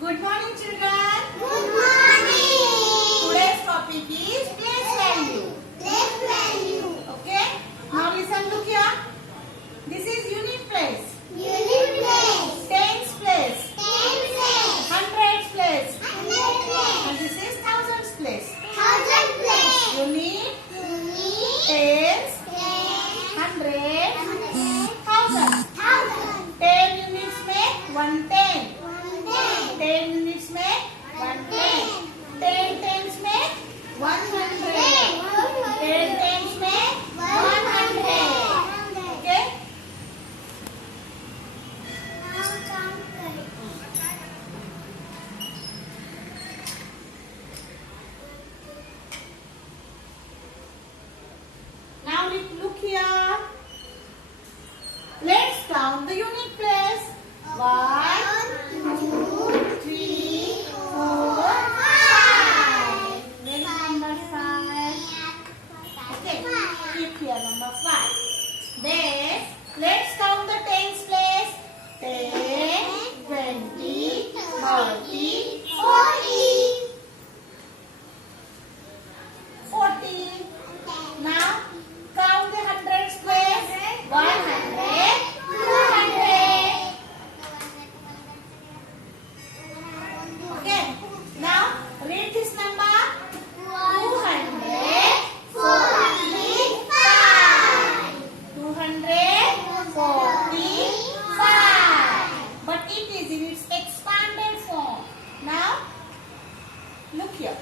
Good morning, children. Good morning. Today's topic is place value. Place value. Okay? Now listen, look here. This is unit place, Unit place. tens place, Tens place. hundreds place, Hundred place. and this is thousands place. Thousand place. Unit, Unit. tens, Ten. hundred, Hundred. thousand. Thousand. 10 units make 110. 110. 10 units make 110. 10 tens make 100. 10 tens make 100. Okay? Now count करें. Now look here. Let's count the unit place. 1, 2, 3, 4, 5. Where is number 5? Okay, keep here number 5. Then let's count the tens place. 10, 20, 30, 40. Now count the hundreds place. 100, 200. Okay. Now read this number. 245. 245. But it is in its expanded form. Now look here.